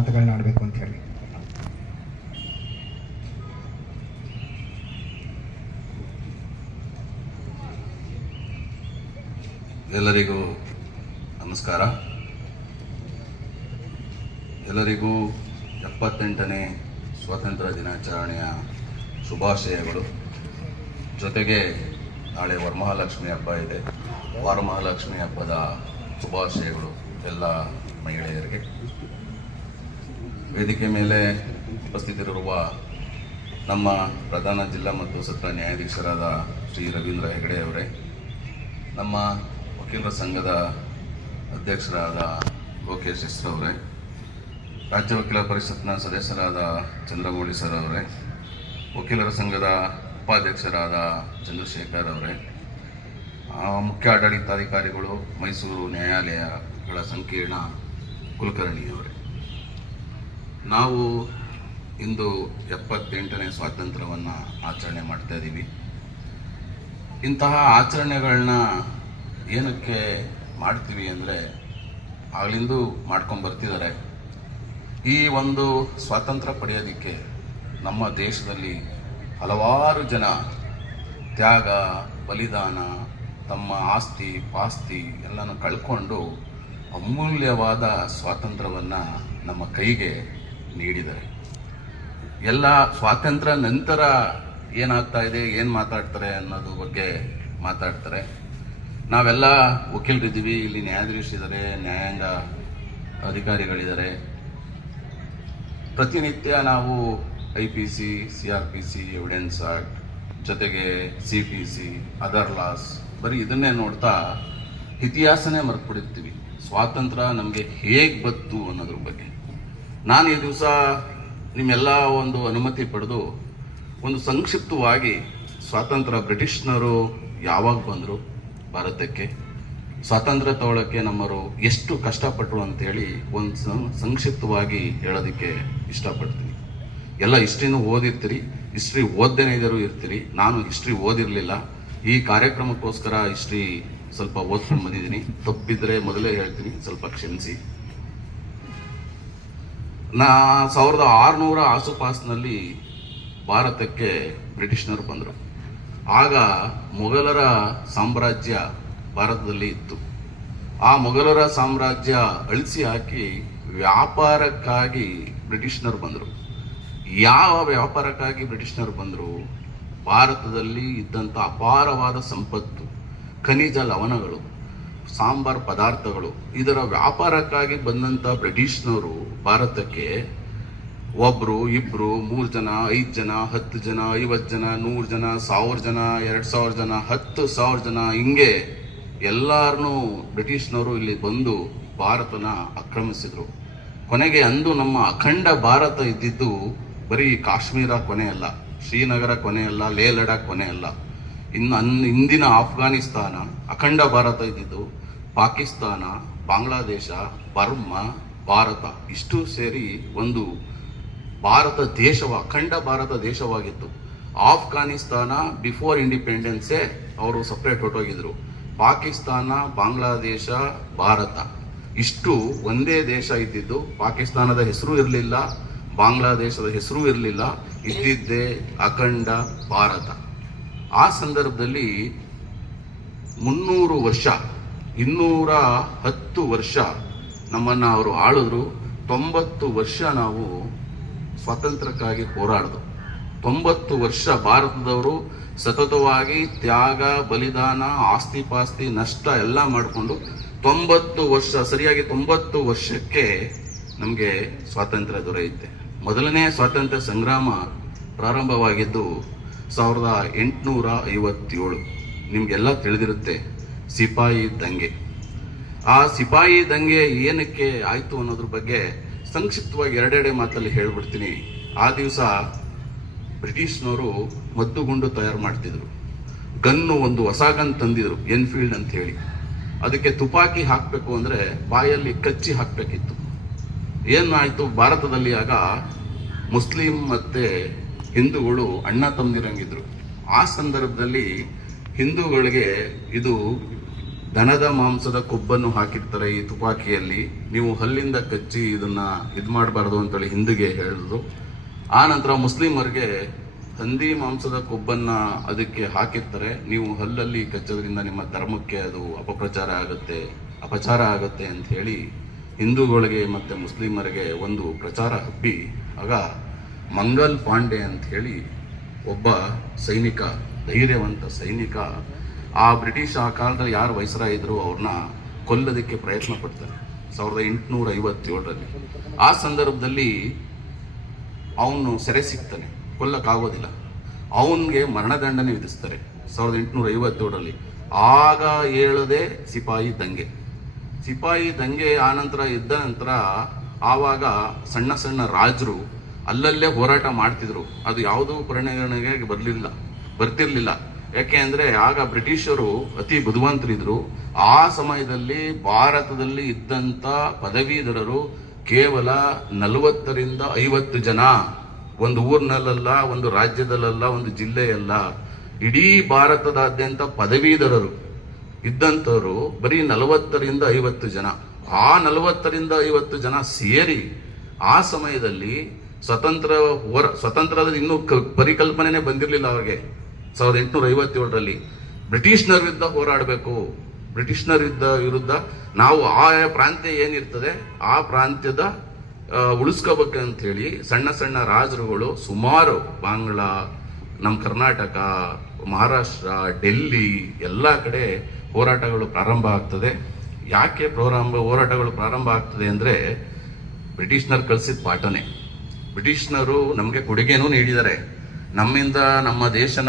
ಮಾತುಗಳನ್ನ ಆಡಬೇಕು ಅಂತ ಹೇಳಿ. ಎಲ್ಲರಿಗೂ ನಮಸ್ಕಾರ. ಎಲ್ಲರಿಗೂ 78ನೇ ಸ್ವಾತಂತ್ರ್ಯ ದಿನಾಚರಣೆಯ ಶುಭಾಶಯಗಳು. ಜೊತೆಗೆ ನಾಳೆ ವರಮಹಾಲಕ್ಷ್ಮಿ ಹಬ್ಬ ಇದೆ. ವರಮಹಾಲಕ್ಷ್ಮಿ ಹಬ್ಬದ ಶುಭಾಶಯಗಳು ಎಲ್ಲ ಮಹಿಳೆಯರಿಗೆ. ವೇದಿಕೆ ಮೇಲೆ ಉಪಸ್ಥಿತರಿರುವ ನಮ್ಮ ಪ್ರಧಾನ ಜಿಲ್ಲಾ ಮತ್ತು ಸತ್ರ ನ್ಯಾಯಾಧೀಶರಾದ ಶ್ರೀ ರವೀಂದ್ರ ಹೆಗಡೆ ಅವರೇ, ನಮ್ಮ ವಕೀಲರ ಸಂಘದ ಅಧ್ಯಕ್ಷರಾದ ಲೋಕೇಶ್ ಎಸ್ ಅವರೇ, ರಾಜ್ಯ ವಕೀಲರ ಪರಿಷತ್ನ ಸದಸ್ಯರಾದ ಚಂದ್ರಮೌಳಿ ಸರ್ ಅವರೇ, ವಕೀಲರ ಸಂಘದ ಉಪಾಧ್ಯಕ್ಷರಾದ ಚಂದ್ರಶೇಖರ್ ಅವರೇ, ಮುಖ್ಯ ಆಡಳಿತಾಧಿಕಾರಿಗಳು, ಮೈಸೂರು ನ್ಯಾಯಾಲಯಗಳ ಸಂಕೀರ್ಣ ಕುಲಕರ್ಣಿ ಅವರೇ, ನಾವು ಇಂದು 78ನೇ ಸ್ವಾತಂತ್ರ್ಯವನ್ನು ಆಚರಣೆ ಮಾಡ್ತಾ ಇದ್ದೀವಿ. ಇಂತಹ ಆಚರಣೆಗಳನ್ನ ಏನಕ್ಕೆ ಮಾಡ್ತೀವಿ ಅಂದರೆ, ಆಗಲಿಂದು ಮಾಡ್ಕೊಂಡು ಬರ್ತಿದ್ದಾರೆ. ಈ ಒಂದು ಸ್ವಾತಂತ್ರ್ಯ ಪಡೆಯೋದಕ್ಕೆ ನಮ್ಮ ದೇಶದಲ್ಲಿ ಹಲವಾರು ಜನ ತ್ಯಾಗ, ಬಲಿದಾನ, ತಮ್ಮ ಆಸ್ತಿ ಪಾಸ್ತಿ ಎಲ್ಲನೂ ಕಳ್ಕೊಂಡು ಅಮೂಲ್ಯವಾದ ಸ್ವಾತಂತ್ರ್ಯವನ್ನು ನಮ್ಮ ಕೈಗೆ ನೀಡಿದ್ದಾರೆ. ಎಲ್ಲ ಸ್ವಾತಂತ್ರ್ಯ ನಂತರ ಏನಾಗ್ತಾ ಇದೆ, ಏನು ಮಾತಾಡ್ತಾರೆ ಅನ್ನೋದು ಬಗ್ಗೆ ಮಾತಾಡ್ತಾರೆ. ನಾವೆಲ್ಲ ವಕೀಲರಿದ್ದೀವಿ, ಇಲ್ಲಿ ನ್ಯಾಯಾಧೀಶರಿದ್ದಾರೆ, ನ್ಯಾಯಾಂಗ ಅಧಿಕಾರಿಗಳಿದ್ದಾರೆ. ಪ್ರತಿನಿತ್ಯ ನಾವು IPC, CRPC, ಎವಿಡೆನ್ಸ್ ಆಕ್ಟ್, ಜೊತೆಗೆ CPC, ಅದರ್ ಲಾಸ್, ಬರೀ ಇದನ್ನೇ ನೋಡ್ತಾ ಇತಿಹಾಸನೇ ಮರೆತುಬಿಡ್ತೀವಿ. ಸ್ವಾತಂತ್ರ್ಯ ನಮಗೆ ಹೇಗೆ ಬಂತು ಅನ್ನೋದ್ರ ಬಗ್ಗೆ ನಾನು ಈ ದಿವಸ ನಿಮ್ಮೆಲ್ಲ ಒಂದು ಅನುಮತಿ ಪಡೆದು ಒಂದು ಸಂಕ್ಷಿಪ್ತವಾಗಿ ಸ್ವಾತಂತ್ರ್ಯ ಬ್ರಿಟಿಷ್ನರು ಯಾವಾಗ ಬಂದರು ಭಾರತಕ್ಕೆ, ಸ್ವಾತಂತ್ರ್ಯ ತಗೊಳ್ಳೋಕ್ಕೆ ನಮ್ಮವರು ಎಷ್ಟು ಕಷ್ಟಪಟ್ಟರು ಅಂತೇಳಿ ಒಂದು ಸಂಕ್ಷಿಪ್ತವಾಗಿ ಹೇಳೋದಕ್ಕೆ ಇಷ್ಟಪಡ್ತೀನಿ. ಎಲ್ಲ ಹಿಸ್ಟ್ರಿನೂ ಓದಿರ್ತೀರಿ, ಹಿಸ್ಟ್ರಿ ಓದ್ದೇನೆ ಇದ್ದರೂ ಇರ್ತೀರಿ. ನಾನು ಹಿಸ್ಟ್ರಿ ಓದಿರಲಿಲ್ಲ. ಈ ಕಾರ್ಯಕ್ರಮಕ್ಕೋಸ್ಕರ ಹಿಸ್ಟ್ರಿ ಸ್ವಲ್ಪ ಓದ್ಕೊಂಡು ಬಂದಿದ್ದೀನಿ. ತಪ್ಪಿದ್ರೆ ಮೊದಲೇ ಹೇಳ್ತೀನಿ, ಸ್ವಲ್ಪ ಕ್ಷಮಿಸಿ. 1600 ಆಸುಪಾಸಿನಲ್ಲಿ ಭಾರತಕ್ಕೆ ಬ್ರಿಟಿಷ್ನರು ಬಂದರು. ಆಗ ಮೊಘಲರ ಸಾಮ್ರಾಜ್ಯ ಭಾರತದಲ್ಲಿ ಇತ್ತು. ಆ ಮೊಘಲರ ಸಾಮ್ರಾಜ್ಯ ಅಳಿಸಿ ಹಾಕಿ ವ್ಯಾಪಾರಕ್ಕಾಗಿ ಬ್ರಿಟಿಷ್ನರು ಬಂದರು. ಯಾವ ವ್ಯಾಪಾರಕ್ಕಾಗಿ ಬ್ರಿಟಿಷ್ನರು ಬಂದರು? ಭಾರತದಲ್ಲಿ ಇದ್ದಂಥ ಅಪಾರವಾದ ಸಂಪತ್ತು, ಖನಿಜ ಲವಣಗಳು, ಸಾಂಬಾರ್ ಪದಾರ್ಥಗಳು, ಇದರ ವ್ಯಾಪಾರಕ್ಕಾಗಿ ಬಂದಂಥ ಬ್ರಿಟಿಷ್ನವರು ಭಾರತಕ್ಕೆ 1, 2, 3 ಜನ, 5 ಜನ, 10 ಜನ, 50 ಜನ, 100 ಜನ, 1000 ಜನ, 2000 ಜನ, 10,000 ಜನ, ಹಿಂಗೆ ಎಲ್ಲರನ್ನೂ ಬ್ರಿಟಿಷ್ನವರು ಇಲ್ಲಿ ಬಂದು ಭಾರತನ ಆಕ್ರಮಿಸಿದ್ರು. ಕೊನೆಗೆ ಅಂದು ನಮ್ಮ ಅಖಂಡ ಭಾರತ ಇದ್ದಿದ್ದು ಬರೀ ಕಾಶ್ಮೀರ ಕೊನೆಯಲ್ಲ, ಶ್ರೀನಗರ ಕೊನೆಯಲ್ಲ, ಲೇ ಲಡಾಖ್ ಕೊನೆಯಲ್ಲ, ಇಂದಿನ ಆಫ್ಘಾನಿಸ್ತಾನ ಅಖಂಡ ಭಾರತ ಇದ್ದಿದ್ದು, ಪಾಕಿಸ್ತಾನ, ಬಾಂಗ್ಲಾದೇಶ, ಬರ್ಮಾ, ಭಾರತ ಇಷ್ಟು ಸೇರಿ ಒಂದು ಭಾರತ ದೇಶವ ಅಖಂಡ ಭಾರತ ದೇಶವಾಗಿತ್ತು. ಆಫ್ಘಾನಿಸ್ತಾನ ಬಿಫೋರ್ ಇಂಡಿಪೆಂಡೆನ್ಸೇ ಅವರು ಸಪ್ರೇಟ್ ಹೊರಟೋಗಿದ್ರು. ಪಾಕಿಸ್ತಾನ, ಬಾಂಗ್ಲಾದೇಶ, ಭಾರತ ಇಷ್ಟು ಒಂದೇ ದೇಶ ಇದ್ದಿದ್ದು. ಪಾಕಿಸ್ತಾನದ ಹೆಸರು ಇರಲಿಲ್ಲ, ಬಾಂಗ್ಲಾದೇಶದ ಹೆಸರು ಇರಲಿಲ್ಲ, ಇದ್ದಿದ್ದೇ ಅಖಂಡ ಭಾರತ. ಆ ಸಂದರ್ಭದಲ್ಲಿ 300 ವರ್ಷ, 210 ವರ್ಷ ನಮ್ಮನ್ನು ಅವರು ಆಳಿದ್ರು. 90 ವರ್ಷ ನಾವು ಸ್ವಾತಂತ್ರ್ಯಕ್ಕಾಗಿ ಹೋರಾಡಿದ್ರು. 90 ವರ್ಷ ಭಾರತದವರು ಸತತವಾಗಿ ತ್ಯಾಗ, ಬಲಿದಾನ, ಆಸ್ತಿ ಪಾಸ್ತಿ ನಷ್ಟ ಎಲ್ಲ ಮಾಡಿಕೊಂಡು 90 ವರ್ಷ, ಸರಿಯಾಗಿ 90 ವರ್ಷಕ್ಕೆ ನಮಗೆ ಸ್ವಾತಂತ್ರ್ಯ ದೊರೆಯುತ್ತೆ. ಮೊದಲನೇ ಸ್ವಾತಂತ್ರ್ಯ ಸಂಗ್ರಾಮ ಪ್ರಾರಂಭವಾಗಿದ್ದು 1857. ನಿಮಗೆಲ್ಲ ತಿಳಿದಿರುತ್ತೆ, ಸಿಪಾಯಿ ದಂಗೆ. ಆ ಸಿಪಾಯಿ ದಂಗೆ ಏನಕ್ಕೆ ಆಯಿತು ಅನ್ನೋದ್ರ ಬಗ್ಗೆ ಸಂಕ್ಷಿಪ್ತವಾಗಿ ಎರಡೆರಡೆ ಮಾತಲ್ಲಿ ಹೇಳ್ಬಿಡ್ತೀನಿ. ಆ ದಿವಸ ಬ್ರಿಟಿಷ್ನವರು ಮದ್ದುಗುಂಡು ತಯಾರು ಮಾಡ್ತಿದ್ರು. ಗನ್ನು, ಒಂದು ಹೊಸ ಗನ್ ತಂದಿದ್ರು, ಎನ್ಫೀಲ್ಡ್ ಅಂತ ಹೇಳಿ. ಅದಕ್ಕೆ ತುಪಾಕಿ ಹಾಕಬೇಕು ಅಂದರೆ ಬಾಯಲ್ಲಿ ಕಚ್ಚಿ ಹಾಕಬೇಕಿತ್ತು. ಏನಾಯಿತು ಭಾರತದಲ್ಲಿ, ಆಗ ಮುಸ್ಲಿಂ ಮತ್ತು ಹಿಂದೂಗಳು ಅಣ್ಣ ತಮ್ಮದಿರಂಗಿದ್ರು. ಆ ಸಂದರ್ಭದಲ್ಲಿ ಹಿಂದೂಗಳಿಗೆ ಇದು ದನದ ಮಾಂಸದ ಕೊಬ್ಬನ್ನು ಹಾಕಿರ್ತಾರೆ ಈ ತುಪಾಕಿಯಲ್ಲಿ, ನೀವು ಹಲ್ಲಿಂದ ಕಚ್ಚಿ ಇದನ್ನ ಮಾಡಬಾರ್ದು ಅಂತೇಳಿ ಹಿಂದಿಗೆ ಹೇಳಿದ್ರು. ಆ ನಂತರ ಮುಸ್ಲಿಮರಿಗೆ ಹಂದಿ ಮಾಂಸದ ಕೊಬ್ಬನ್ನ ಅದಕ್ಕೆ ಹಾಕಿರ್ತಾರೆ, ನೀವು ಹಲ್ಲಲ್ಲಿ ಕಚ್ಚೋದ್ರಿಂದ ನಿಮ್ಮ ಧರ್ಮಕ್ಕೆ ಅದು ಅಪಚಾರ ಆಗುತ್ತೆ ಅಂತ ಹೇಳಿ ಹಿಂದೂಗಳಿಗೆ ಮತ್ತೆ ಮುಸ್ಲಿಮರಿಗೆ ಒಂದು ಪ್ರಚಾರ ಹಬ್ಬಿ, ಆಗ ಮಂಗಲ್ ಪಾಂಡೆ ಅಂತ ಹೇಳಿ ಒಬ್ಬ ಸೈನಿಕ, ಧೈರ್ಯವಂತ ಸೈನಿಕ, ಆ ಬ್ರಿಟಿಷ್ ಆ ಕಾಲದಲ್ಲಿ ಯಾರು ವೈಸರಾಯ್ ಇದ್ರು ಅವ್ರನ್ನ ಕೊಲ್ಲೋದಕ್ಕೆ ಪ್ರಯತ್ನ ಪಡ್ತಾರೆ 1857ರಲ್ಲಿ. ಆ ಸಂದರ್ಭದಲ್ಲಿ ಅವನು ಸೆರೆ ಸಿಗ್ತಾನೆ, ಕೊಲ್ಲಕ್ಕಾಗೋದಿಲ್ಲ, ಅವನಿಗೆ ಮರಣದಂಡನೆ ವಿಧಿಸ್ತಾರೆ 1857ರಲ್ಲಿ. ಆಗ ಹೇಳದೆ ಸಿಪಾಯಿ ದಂಗೆ ಆನಂತರ ಇದ್ದ ನಂತರ ಆವಾಗ ಸಣ್ಣ ಸಣ್ಣ ರಾಜರು ಅಲ್ಲಲ್ಲೇ ಹೋರಾಟ ಮಾಡ್ತಿದ್ರು, ಅದು ಯಾವುದೂ ಪರಿಗಣನೆಗೆ ಬರ್ತಿರ್ಲಿಲ್ಲ. ಯಾಕೆ ಅಂದ್ರೆ ಆಗ ಬ್ರಿಟಿಷರು ಅತಿ ಬುದ್ಧಿವಂತರಿದ್ರು. ಆ ಸಮಯದಲ್ಲಿ ಭಾರತದಲ್ಲಿ ಇದ್ದಂತ ಪದವೀಧರರು ಕೇವಲ 40ರಿಂದ 50 ಜನ, ಒಂದು ಊರಿನಲ್ಲ, ಒಂದು ರಾಜ್ಯದಲ್ಲ, ಒಂದು ಜಿಲ್ಲೆಯಲ್ಲ, ಇಡೀ ಭಾರತದಾದ್ಯಂತ ಪದವೀಧರರು ಇದ್ದಂಥವ್ರು ಬರೀ 40ರಿಂದ 50 ಜನ. ಆ 40ರಿಂದ 50 ಜನ ಸೇರಿ ಆ ಸಮಯದಲ್ಲಿ ಸ್ವತಂತ್ರದ ಇನ್ನೂ ಪರಿಕಲ್ಪನೆನೇ ಬಂದಿರಲಿಲ್ಲ ಅವ್ರಿಗೆ. 1857ರಲ್ಲಿ ಬ್ರಿಟಿಷ್ನರ ವಿರುದ್ಧ ಹೋರಾಡಬೇಕು, ಬ್ರಿಟಿಷ್ನರ ವಿರುದ್ಧ ನಾವು ಆಯಾ ಪ್ರಾಂತ್ಯ ಏನಿರ್ತದೆ ಆ ಪ್ರಾಂತ್ಯದ ಉಳಿಸ್ಕೋಬೇಕು ಅಂತ ಹೇಳಿ ಸಣ್ಣ ಸಣ್ಣ ರಾಜರುಗಳು ಸುಮಾರು ಬಾಂಗ್ಲಾ, ನಮ್ಮ ಕರ್ನಾಟಕ, ಮಹಾರಾಷ್ಟ್ರ, ಡೆಲ್ಲಿ ಎಲ್ಲ ಕಡೆ ಹೋರಾಟಗಳು ಪ್ರಾರಂಭ ಆಗ್ತದೆ. ಯಾಕೆ ಹೋರಾಟಗಳು ಪ್ರಾರಂಭ ಆಗ್ತದೆ ಅಂದ್ರೆ ಬ್ರಿಟಿಷ್ನರು ಕಳಿಸಿದ ಪಾಠನೇ. ಬ್ರಿಟಿಷ್ನರು ನಮಗೆ ಕೊಡುಗೆನೂ ನೀಡಿದ್ದಾರೆ, ನಮ್ಮಿಂದ ನಮ್ಮ ದೇಶನ